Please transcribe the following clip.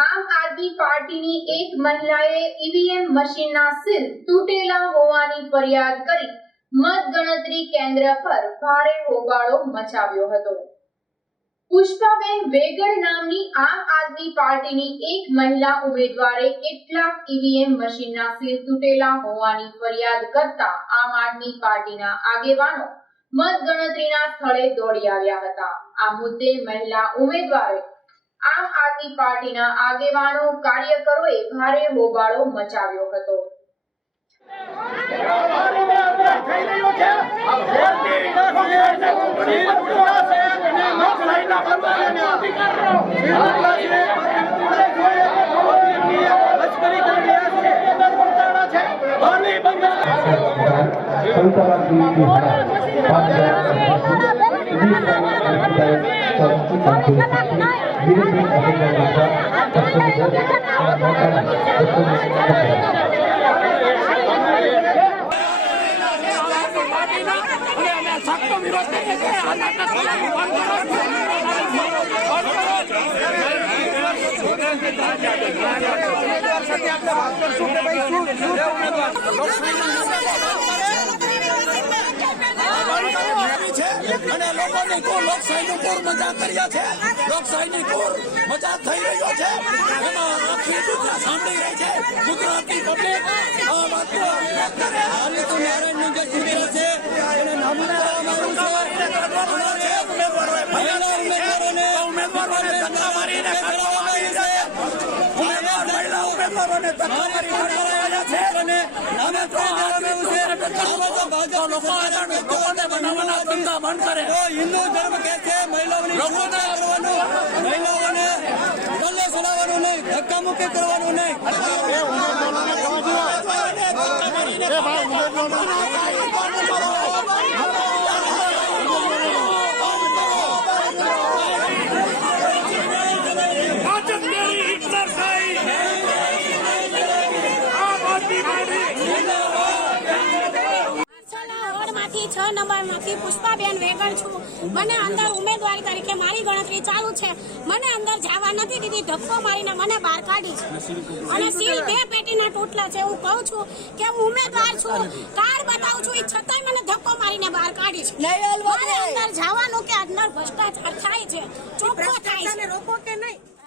આમ આદમી પાર્ટીની એક મહિલાએ ઈવીએમ મશીનના સીલ તૂટેલા હોવાની ફરિયાદ કરી મતગણતરી કેન્દ્ર પર ભારે હોબાળો મચાવ્યો હતો। પુષ્પાબેન વેગડ નામની આમ આદમી પાર્ટીની એક મહિલા ઉમેદવારે કેટલાક ઈવીએમ મશીનના સીલ તૂટેલા હોવાની ફરિયાદ કરતા આમ આદમી પાર્ટીના આગેવાનો મતગણતરીના સ્થળે દોડી આવ્યા હતા। આ મુદ્દે મહિલા ઉમેદવારે આમ આદમી પાર્ટીના આગેવાનો કાર્યકરોએ ભારે હોબાળો મચાવ્યો હતો। અને લોકોની લોકશાહીની કોર મજાક કર્યા છે, લોકશાહીની કોર મજાક થઈ રહ્યો છે, એમાં આખી દુનિયા સાંભળી રહી છે। ગુજરાતની પબ્લિક આ વાતનો વિરોધ કરે। નારાયણનું જે ચૂંટણી છે એને નામું કરવામાં આવ્યું છે। ઉમેદવારોને ધક્કા મારીને કરવામાં આવી છે। મહિલા ઉમેદવારોને ધક્કા મારી રહ્યા છે અને નામે તો લોકોને બનાવવાના ધંધા બંધ કરે। હિન્દુ ધર્મ કે છે મહિલાઓને ગલ્લે ચલાવવાનું નહીં, ધક્કા મુક્કી કરવાનું નહીં। નંબરમાંથી પુષ્પાબેન વેગડ છું। મને અંદર ઉમેદવારી તરીકે મારી ગણતરી ચાલુ છે। મને અંદર જવા નથી દીધી, ધક્કો મારીને મને બહાર કાઢી છે અને સીલ 2 પેટીના તૂટલા છે। હું કહું છું કે હું ઉમેદવાર છું, કાર્ડ બતાવું છું, એ છતાંય મને ધક્કો મારીને બહાર કાઢી છે। મને અંદર જવાનું કે અંદર ભ્રષ્ટાચાર થાય છે, ચોખ્ખો થાય છે, રોકો કે નહીં।